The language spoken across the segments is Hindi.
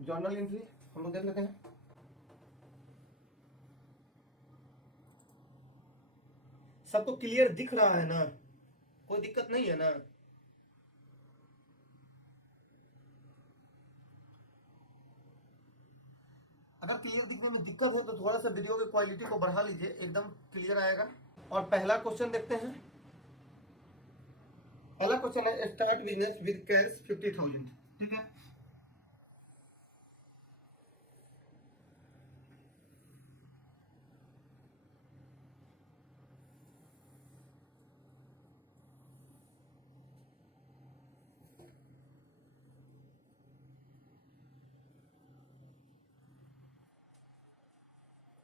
जर्नल एंट्री हम लोग देख लेते हैं। सबको क्लियर दिख रहा है ना, कोई दिक्कत नहीं है ना? अगर क्लियर दिखने में दिक्कत हो तो थोड़ा सा वीडियो की क्वालिटी को बढ़ा लीजिए, एकदम क्लियर आएगा। और पहला क्वेश्चन देखते हैं। पहला क्वेश्चन है स्टार्ट बिजनेस विद कैश 50,000। ठीक है,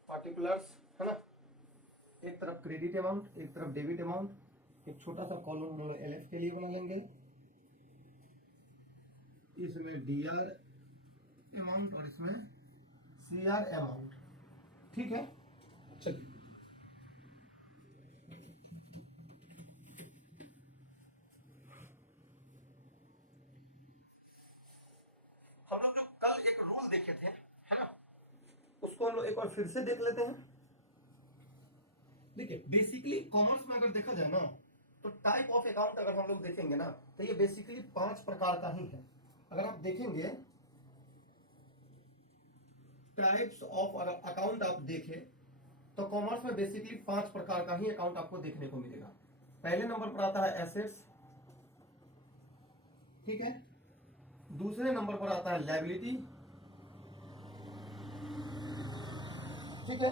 पार्टिकुलर्स है ना, एक तरफ क्रेडिट अमाउंट एक तरफ डेबिट अमाउंट। एक छोटा सा कॉलम हम लोग एलएफ के लिए बना लेंगे, इसमें डीआर अमाउंट और इसमें सीआर अमाउंट। ठीक है, चलिए हम लोग जो कल एक रूल देखे थे है ना, उसको हम लोग एक बार फिर से देख लेते हैं। देखिए बेसिकली कॉमर्स में अगर देखा जाए ना, तो टाइप ऑफ अकाउंट अगर हम लोग देखेंगे ना, तो ये बेसिकली 5 प्रकार का ही है। अगर आप देखेंगे टाइप्स ऑफ अकाउंट आप देखें तो कॉमर्स में बेसिकली 5 प्रकार का ही अकाउंट आपको देखने को मिलेगा। पहले नंबर पर आता है एसेट्स, ठीक है। दूसरे नंबर पर आता है लायबिलिटी, ठीक है।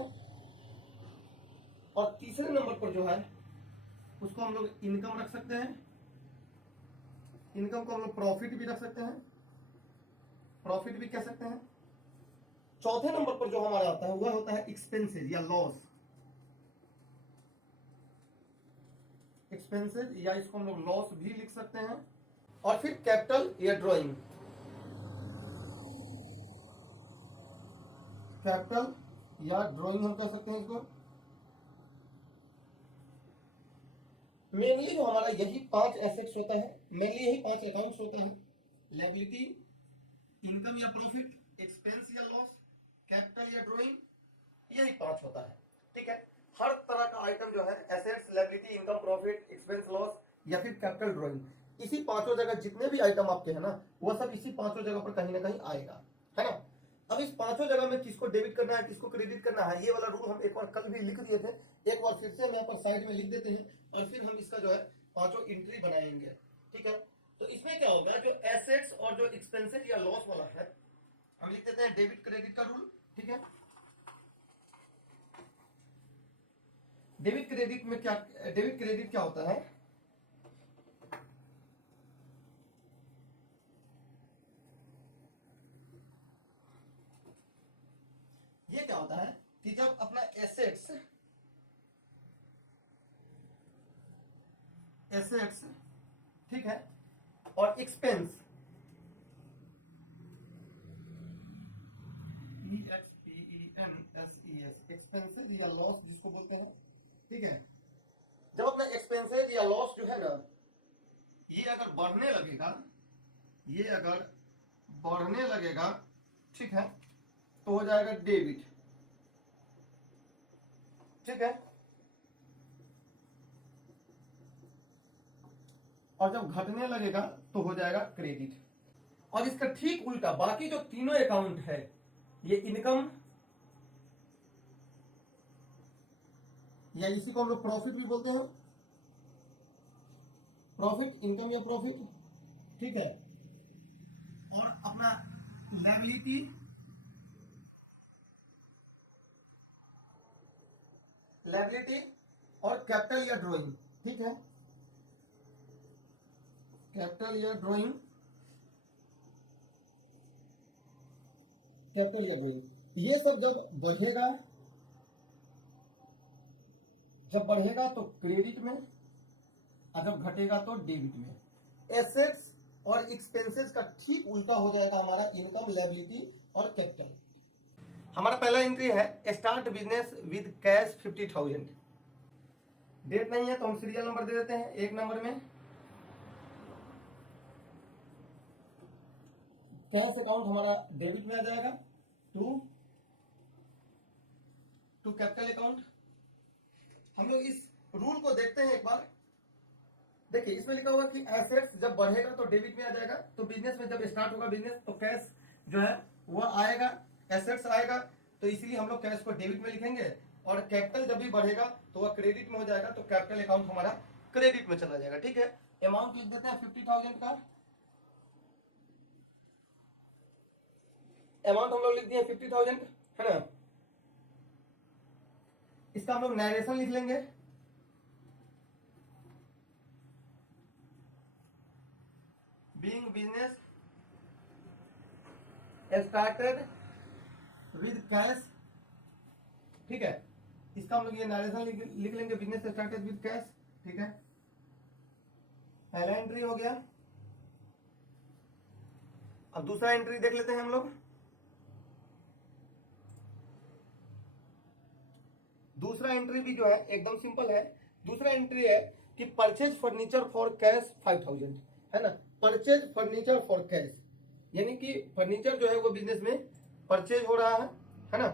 और तीसरे नंबर पर जो है उसको हम लोग इनकम रख सकते हैं। इनकम को हम लोग प्रॉफिट भी रख सकते हैं, प्रॉफिट भी कह सकते हैं। चौथे नंबर पर जो हमारा आता है वह होता है एक्सपेंसेस या लॉस, एक्सपेंसेस या इसको हम लोग लॉस भी लिख सकते हैं। और फिर कैपिटल या ड्राइंग, कैपिटल या ड्राइंग हम कह सकते हैं इसको। मेनली जो हमारा यही 5 एसेट्स होता है, मेनली यही 5 अकाउंट्स होता है। लायबिलिटी, इनकम या प्रॉफिट, एक्सपेंस या लॉस, कैपिटल या ड्राइंग, यही 5 होता है। ठीक है, हर तरह का आइटम जो है assets, liability, income, profit, expense, loss या फिर कैपिटल, ड्राइंग, इसी पांचों जगह जितने भी आइटम आपके हैं ना, वह सब इसी पांचों जगह पर कहीं ना कहीं आएगा, है ना। अब इस पांचों जगह में किसको डेबिट करना है किसको क्रेडिट करना है, ये वाला रूल हम एक बार कल भी लिख दिए थे। एक बार फिर से हम यहाँ पर साइड में लिख देते हैं और फिर हम इसका जो है पांचों एंट्री बनाएंगे। ठीक है, तो इसमें क्या होगा, जो एसेट्स और जो एक्सपेंसेस या लॉस वाला है हम लिख देते हैं डेबिट क्रेडिट का रूल। ठीक है, डेबिट क्रेडिट में क्या, डेबिट क्रेडिट क्या होता है, ये क्या होता है कि जब अपना एसेट्स, एसेट्स ठीक है, और एक्सपेंस, EXPENSES, एक्सपेंसेस या लॉस जिसको बोलते हैं। ठीक है, जब अपना एक्सपेंसेस या लॉस जो है ना, ये अगर बढ़ने लगेगा, ये अगर बढ़ने लगेगा, ठीक है, तो हो जाएगा डेबिट। ठीक है, और जब घटने लगेगा तो हो जाएगा क्रेडिट। और इसका ठीक उल्टा बाकी जो तीनों अकाउंट है, ये इनकम या इसी को हम लोग प्रॉफिट भी बोलते हैं, प्रॉफिट, इनकम या प्रॉफिट, ठीक है। और अपना लायबिलिटी, लायबिलिटी और कैपिटल या ड्राइंग, ठीक है, कैपिटल या ड्राइंग, कैपिटल या ड्राइंग, ये सब जब बढ़ेगा, जब बढ़ेगा तो क्रेडिट में और जब घटेगा तो डेबिट में। एसेट्स और एक्सपेंसेस का ठीक उल्टा हो जाएगा हमारा इनकम, लायबिलिटी और कैपिटल। हमारा पहला एंट्री है start business with cash 50,000। Date नहीं है तो हम सीरियल नंबर दे देते हैं। एक नंबर में कैश अकाउंट हमारा डेबिट में आ जाएगा टू कैपिटल अकाउंट। हम लोग इस रूल को देखते हैं एक बार। देखिए इसमें लिखा हुआ कि एसेट्स जब बढ़ेगा तो डेबिट में आ जाएगा, तो बिजनेस में जब स्टार्ट होगा बिजनेस तो कैश जो है वह आएगा, एसेट्स आएगा, तो इसलिए हम लोग कैश को डेबिट में लिखेंगे। और कैपिटल जब भी बढ़ेगा तो वह क्रेडिट में हो जाएगा, तो कैपिटल अकाउंट हमारा क्रेडिट में चला जाएगा। ठीक है, अमाउंट लिख देते हैं 50,000 का। अमाउंट हम लोग लिख दिए 50,000, है ना। इसका हम लोग नरेशन लिख लेंगे। Being business started with cash, ठीक है, इसका हम लोग ये नरेशन लिख लेंगे, बिजनेस स्टार्टेड विद कैश। ठीक है, पहला एंट्री हो गया। अब दूसरा एंट्री देख लेते हैं हम लोग। दूसरा एंट्री भी जो है एकदम सिंपल है। दूसरा एंट्री है कि परचेज फर्नीचर फॉर कैश 5,000, है ना। परचेज फर्नीचर फॉर कैश यानी कि फर्नीचर जो है वो बिजनेस में परचेज हो रहा है ना।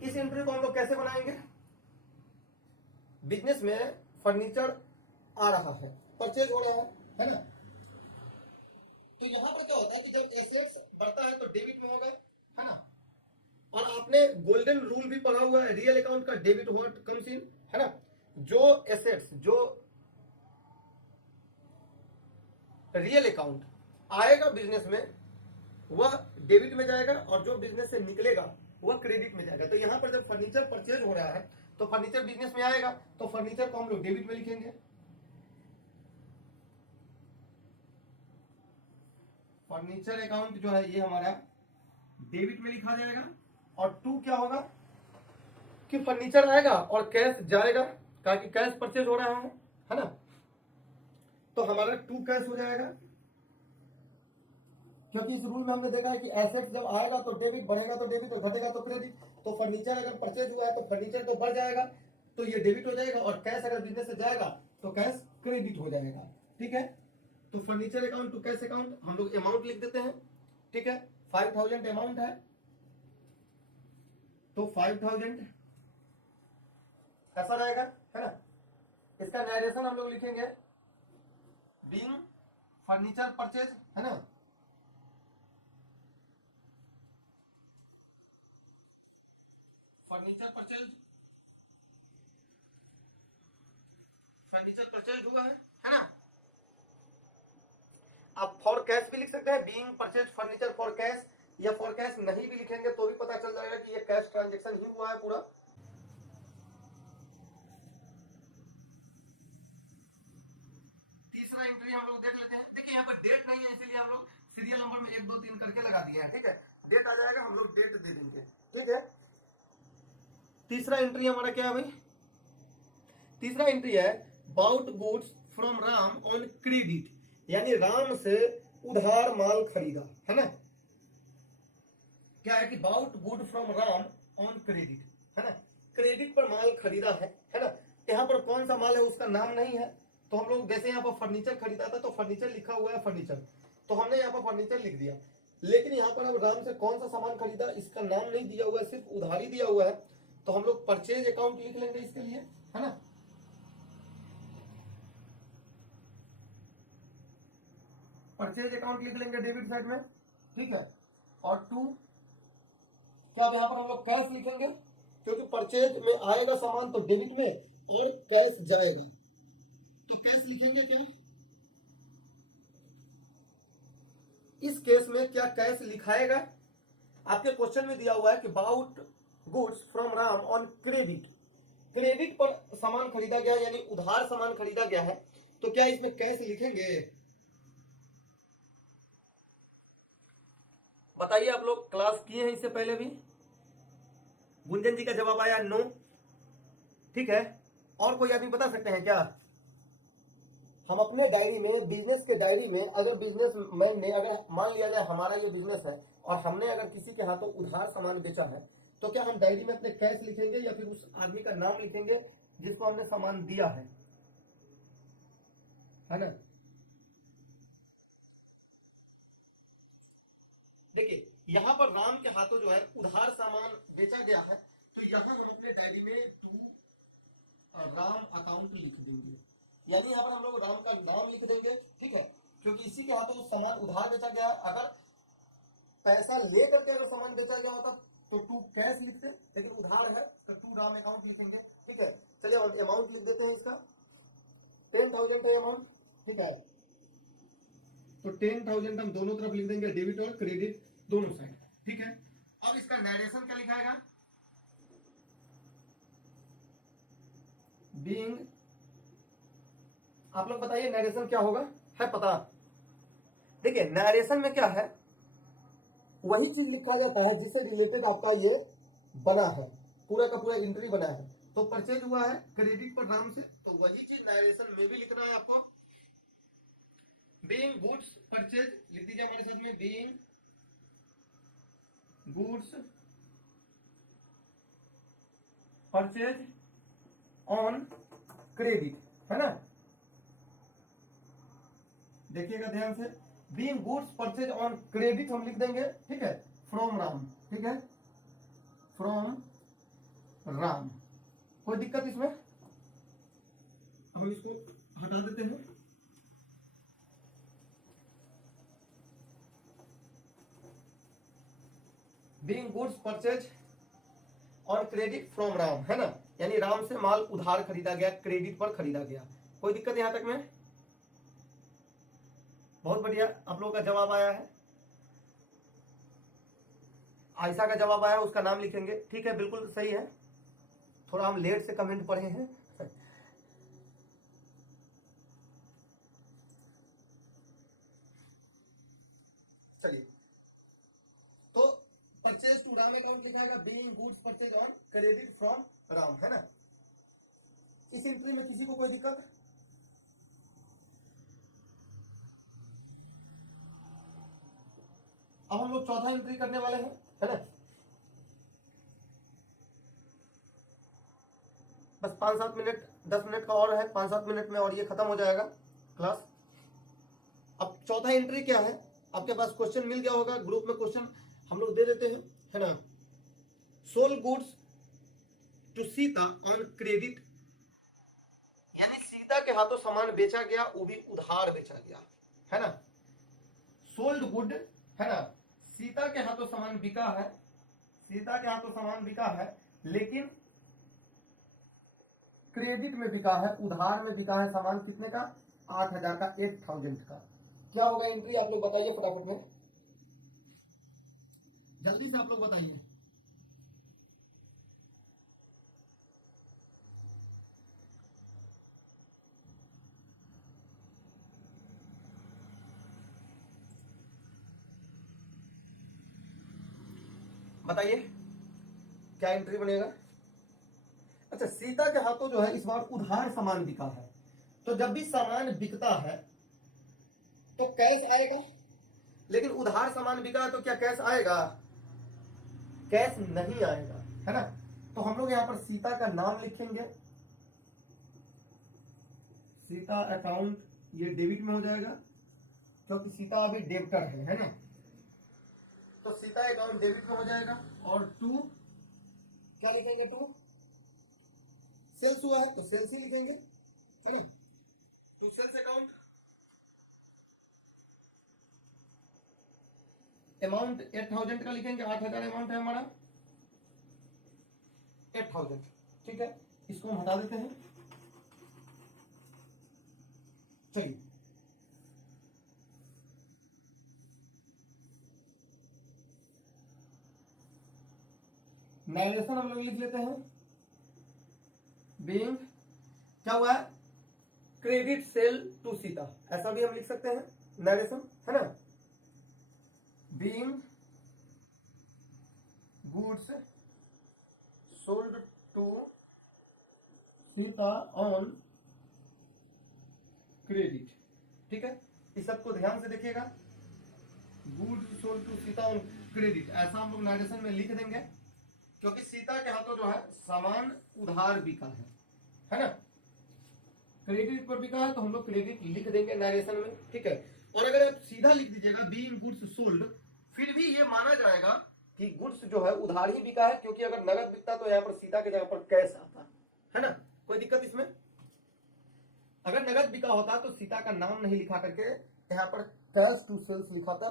इस एंट्री को हम लोग कैसे बनाएंगे? बिजनेस में फर्नीचर आ रहा है, परचेज हो रहा है ना। तो यहां पर क्या होता है कि जब एसेट्स बढ़ता है तो डेबिट में होगा, है ना। और आपने गोल्डन रूल भी पढ़ा हुआ है, रियल अकाउंट का डेबिट व्हाट कम्स इन, है ना। जो एसेट्स, जो रियल अकाउंट आएगा बिजनेस में वह डेबिट में जाएगा, और जो बिजनेस से निकलेगा वह क्रेडिट में जाएगा। तो यहां पर जब फर्नीचर परचेज हो रहा है तो फर्नीचर बिजनेस में आएगा, तो फर्नीचर को हम लोग डेबिट में लिखेंगे। फर्नीचर अकाउंट जो है ये हमारा डेबिट में लिखा जाएगा। और टू क्या होगा कि फर्नीचर आएगा और कैश जाएगा, क्योंकि कैश परचेज हो रहा है ना। तो हमारा टू कैश हो जाएगा, क्योंकि इस रूल में हमने देखा है कि एसेट्स जब आएगा तो डेबिट, बढ़ेगा तो डेबिट और घटेगा तो क्रेडिट। तो फर्नीचर अगर परचेज हुआ है तो फर्नीचर तो बढ़ जाएगा, तो ये डेबिट हो जाएगा, और कैश अगर बिजनेस से जाएगा तो कैश क्रेडिट हो जाएगा। ठीक है, तो furniture account to cash account हम लोग अमाउंट लिख देते हैं। ठीक है, 5,000 अमाउंट है, तो 5,000 ऐसा रहेगा, है ना। इसका नरेशन हम लोग लिखेंगे बीइंग फर्नीचर परचेज, है ना। फर्नीचर परचेज हुआ है ना। आप फॉर कैश भी लिख सकते हैं, being purchase furniture for cash, या फॉर कैश नहीं भी लिखेंगे तो भी पता चल जाएगा कि ये कैश ट्रांजैक्शन ही हुआ है पूरा। तीसरा एंट्री हम लोग देख लेते हैं। देखिए यहाँ पर डेट नहीं है, इसीलिए हम लोग सीरियल नंबर में 1 2 3 करके लगा दिए हैं। ठीक है, डेट आ जाएगा, हम लोग डेट दे देंगे। ठीक है, तीसरा एंट्री हमारा क्या है भाई? तीसरा एंट्री है bought goods from Ram on credit, यानी राम से उधार माल खरीदा, है ना। क्या है कि bought good from Ram on credit, है ना। क्रेडिट पर माल खरीदा है ना। यहाँ पर कौन सा माल है उसका नाम नहीं है, तो हम लोग जैसे यहाँ पर फर्नीचर खरीदा था तो फर्नीचर लिखा हुआ है फर्नीचर, तो हमने यहाँ पर फर्नीचर लिख दिया। लेकिन यहाँ पर अब राम से कौन सा सामान खरीदा इसका नाम नहीं दिया हुआ है, सिर्फ उधारी दिया हुआ है, तो हम लोग परचेज अकाउंट लिख लेंगे इसके लिए, है ना। परचेज अकाउंट लिख लेंगे डेबिट साइड में। ठीक है, और टू क्या अब यहाँ पर हम लोग कैश लिखेंगे, क्योंकि परचेज में आएगा सामान तो डेबिट में और कैश जाएगा, तो कैश लिखेंगे क्या? इस केस में क्या कैश लिखाएगा? आपके क्वेश्चन में दिया हुआ है कि bought goods from Ram on credit, credit पर सामान खरीदा गया यानी उधार सामान खरीदा गया है, तो क्या इसमें कैश लिखेंगे? बताइए, आप लोग क्लास किए हैं इससे पहले भी? गुंजन जी का जवाब आया नो। ठीक है, और कोई आदमी बता सकते हैं क्या? हम अपने डायरी में, बिजनेस के डायरी में, अगर बिजनेस मैन ने, अगर मान लिया जाए हमारा ये बिजनेस है और हमने अगर किसी के हाथों उधार सामान बेचा है, तो क्या हम डायरी में अपने कैश लिखेंगे या फिर उस आदमी का नाम लिखेंगे जिसको हमने सामान दिया है ना। देखिए यहाँ पर राम के हाथों जो है उधार सामान बेचा गया है, तो यहाँ हम अपने डायरी में टू राम अकाउंट लिख देंगे, यानी यहाँ पर हम लोग राम का नाम लिख देंगे, ठीक है, क्योंकि इसी के हाथों सामान उधार बेचा गया। अगर पैसा ले करके अगर सामान बेचा गया होता तो टू कैश लिखते, लेकिन उधार है तो टू राम अकाउंट लिखेंगे, ठीक है। चलिए हम अमाउंट लिख देते हैं इसका, 10,000 है अमाउंट, ठीक है। तो 10,000 हम दोनों तरफ लिख देंगे, डेबिट और क्रेडिट दोनों साइड, ठीक है। अब इसका नरेशन क्या लिखाएगा, बीइंग, आप लोग बताइए नरेशन क्या होगा, है पता? देखिए नरेशन में क्या है, वही चीज लिखा जाता है जिससे रिलेटेड आपका ये बना है, पूरा का पूरा एंट्री बना है। तो परचेज हुआ है क्रेडिट पर राम से, तो वही चीज नरेशन में भी लिखना है आपको। बीइंग गुड्स परचेज लिख दीजिए हमारे साथ में, being goods purchase on credit, है ना, देखिएगा ध्यान से, being goods purchase on credit हम लिख देंगे, ठीक है, फ्रॉम राम, ठीक है, फ्रॉम राम। कोई दिक्कत इसमें? हम इसको हटा देते हैं। Being goods purchase on credit from Ram, है ना, यानी राम से माल उधार खरीदा गया, क्रेडिट पर खरीदा गया। कोई दिक्कत यहां तक में? बहुत बढ़िया, आप लोगों का जवाब आया है, आयशा का जवाब आया है, उसका नाम लिखेंगे, ठीक है, बिल्कुल सही है। थोड़ा हम लेट से कमेंट पढ़े हैं। चलिए, तो परचेज टू राम अकाउंट लिखा होगा, being goods purchase on credit from Ram, है ना। इस एंट्री में किसी को कोई दिक्कत? अब हम लोग चौथा एंट्री करने वाले हैं, है ना। बस 5-7 मिनट, 10 मिनट का और है, 5-7 मिनट में और ये खत्म हो जाएगा क्लास। अब चौथा एंट्री क्या है, आपके पास क्वेश्चन मिल गया होगा, ग्रुप में क्वेश्चन हम लोग दे देते हैं, है ना। Sold goods to Sita on credit, यानी सीता के हाथों सामान बेचा गया, वो भी उधार बेचा गया, है ना। सोल्ड गुड, है ना, सीता के हाथों सामान बिका है, सीता के हाथों सामान बिका है, लेकिन क्रेडिट में बिका है, उधार में बिका है सामान, कितने का? 8,000 का, 8,000 का। क्या होगा एंट्री, आप लोग बताइए फटाफट में, जल्दी से आप लोग बताइए। बताइए क्या एंट्री बनेगा। अच्छा, सीता के हाथों जो है इस बार उधार सामान बिका है, तो जब भी सामान बिकता है तो कैश आएगा, लेकिन उधार सामान बिका है तो क्या कैश आएगा? कैश नहीं आएगा, है ना। तो हम लोग यहाँ पर सीता का नाम लिखेंगे, सीता अकाउंट, ये डेबिट में हो जाएगा क्योंकि सीता अभी डेबिटर है ना। तो सीता अकाउंट डेबिट में हो जाएगा, और टू क्या लिखेंगे, टू सेल्स हुआ है तो सेल्स ही लिखेंगे, है ना, टू सेल्स अकाउंट। अमाउंट 8,000 का लिखेंगे, 8,000 अमाउंट है हमारा, 8,000, ठीक है, इसको हम हटा देते हैं। चलिए, नरेशन हम लोग लिख लेते हैं, बीइंग क्या हुआ है, क्रेडिट सेल टू सीता, ऐसा भी हम लिख सकते हैं नरेशन, है ना। Being goods sold to Sita on credit, ठीक है, इस सबको ध्यान से देखिएगा, goods sold to Sita on credit, ऐसा हम लोग नरेशन में लिख देंगे, क्योंकि सीता के हाथों जो है सामान उधार बिका है ना, क्रेडिट पर बिका है तो हम लोग क्रेडिट लिख देंगे नरेशन में, ठीक है। और अगर आप सीधा लिख दीजिएगा बीइंग गुड्स सोल्ड, फिर भी ये माना जाएगा कि गुड्स जो है उधार ही बिका है, क्योंकि अगर नगद बिकता तो यहाँ पर सीता की जगह पर कैश आता है ना। कोई दिक्कत इसमें? अगर नगद बिका होता तो सीता का नाम नहीं लिखा करके यहाँ पर कैश टू सेल्स लिखा था,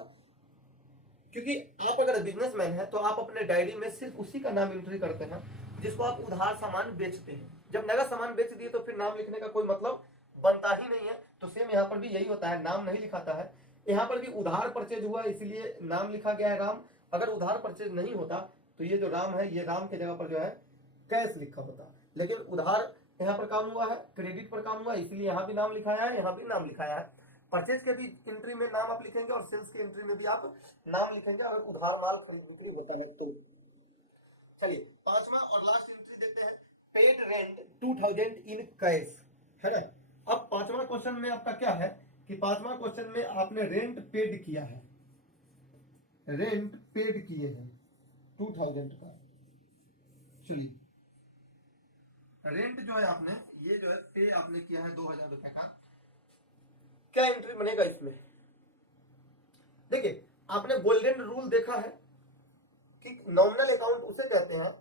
क्योंकि आप अगर बिजनेसमैन है तो आप अपने डायरी में सिर्फ उसी का नाम एंट्री करते हैं जिसको आप उधार सामान बेचते हैं। जब नगद सामान बेच दिए तो फिर नाम लिखने का कोई मतलब बनता ही नहीं है। तो सेम यहाँ पर भी यही होता है, नाम नहीं लिखाता है। यहाँ पर भी उधार परचेज हुआ इसलिए नाम लिखा गया है राम। अगर उधार परचेज नहीं होता तो ये जो राम है ये राम की जगह पर जो है कैश लिखा होता। लेकिन उधार यहाँ पर काम हुआ है, क्रेडिट पर काम हुआ, इसलिए यहाँ भी नाम लिखाया है, यहाँ भी नाम लिखाया है। परचेज के भी एंट्री में नाम आप लिखेंगे और सेल्स के एंट्री में भी आप नाम लिखेंगे अगर उधार माल खरीद बिक्री होता है तो। चलिए पांचवा और लास्ट एंट्री देते हैं, पेड रेंट 2000 इन कैश, है ना। अब पांचवा क्वेश्चन में आपका क्या है कि पांचवा क्वेश्चन में आपने रेंट पेड किया है, रेंट पेड किए हैं 2000 का। चलिए रेंट जो है आपने ये जो है पे आपने किया है 2000 रुपए का, क्या एंट्री बनेगा इसमें? देखिए आपने गोल्डन रूल देखा है कि नॉमिनल अकाउंट उसे कहते हैं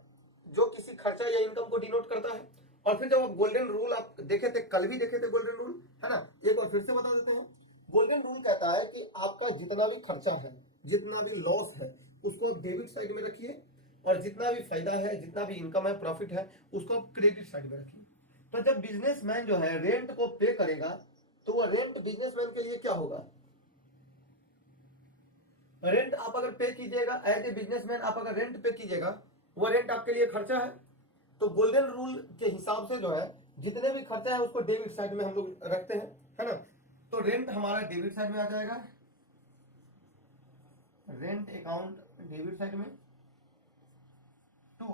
जो किसी खर्चा या इनकम को डिनोट करता है। और फिर जब आप गोल्डन रूल आप देखे थे, कल भी देखे थे गोल्डन रूल, है ना। एक बार फिर से बता देते हैं। गोल्डन रूल कहता है कि आपका जितना भी खर्चा है, जितना भी लॉस है, उसको आप डेबिट साइड में रखिए, और जितना भी फायदा है, जितना भी इनकम है, प्रॉफिट है, उसको आप क्रेडिट साइड में रखिए। तो जब बिजनेसमैन जो है रेंट को पे करेगा तो वह रेंट बिजनेसमैन के लिए क्या होगा? रेंट आप अगर पे कीजिएगा एज ए बिजनेसमैन, आप अगर रेंट पे कीजिएगा, वो रेंट आपके लिए खर्चा है। तो गोल्डन रूल के हिसाब से जो है जितने भी खर्चा है उसको डेबिट साइड में हम लोग रखते हैं, है ना। तो रेंट हमारा डेबिट साइड में आ जाएगा, रेंट अकाउंट डेबिट साइड में। तो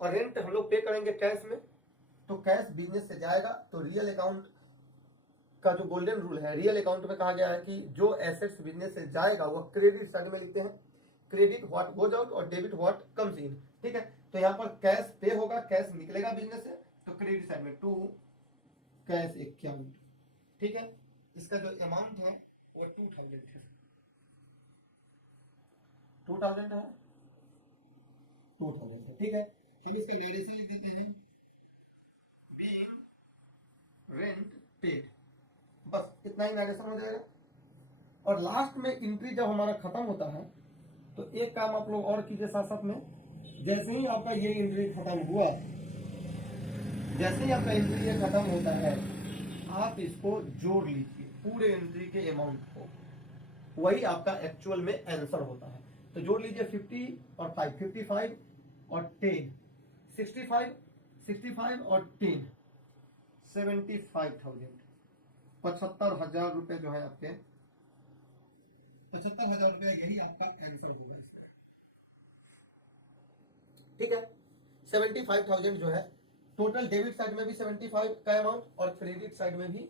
और रेंट हम लोग पे करेंगे कैश में, तो कैश बिजनेस से जाएगा। तो रियल अकाउंट का जो गोल्डन रूल है, रियल अकाउंट में कहा गया है कि जो एसेट्स बिजनेस से जाएगा वह क्रेडिट साइड में लिखते हैं, क्रेडिट व्हाट गोज आउट और डेबिट व्हाट कम्स इन, ठीक है। तो यहाँ पर कैश पे होगा, कैश निकलेगा बिजनेस से, तो क्रेडिट साइड में टू कैश अकाउंट, ठीक है। इसका जो अमाउंट है वो 2000 है, 2000 है, 2000 है, ठीक है। हम इसका नरेशन लिख देते हैं, बीइंग रेंट पेड, बस इतना ही नरेशन हो जाएगा। और लास्ट में एंट्री जब हमारा खत्म होता है तो एक काम आप लोग और कीजिए साथ साथ में, जैसे ही आपका ये एंट्री खत्म हुआ, जैसे ही आपका एंट्री ये खत्म होता है, आप इसको जोड़ लीजिए पूरे एंट्री के अमाउंट को, वही आपका एक्चुअल में आंसर होता है। तो जोड़ लीजिए 50 और 5, 55 और 10, 65, 65 और 10, 75,000, 75,000 रुपए जो है आपके, 75,000 रुपया यही आपका आंसर होगा इसका, ठीक है। 75,000 जो है टोटल, डेबिट साइड में भी 75 का अमाउंट और क्रेडिट साइड में भी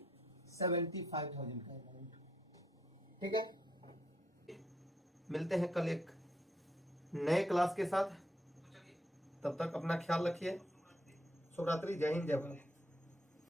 75,000 का अमाउंट, ठीक है। मिलते हैं कल एक नए क्लास के साथ, तब तक अपना ख्याल रखिए। शुभ रात्रि, जय हिंद, जय भारत।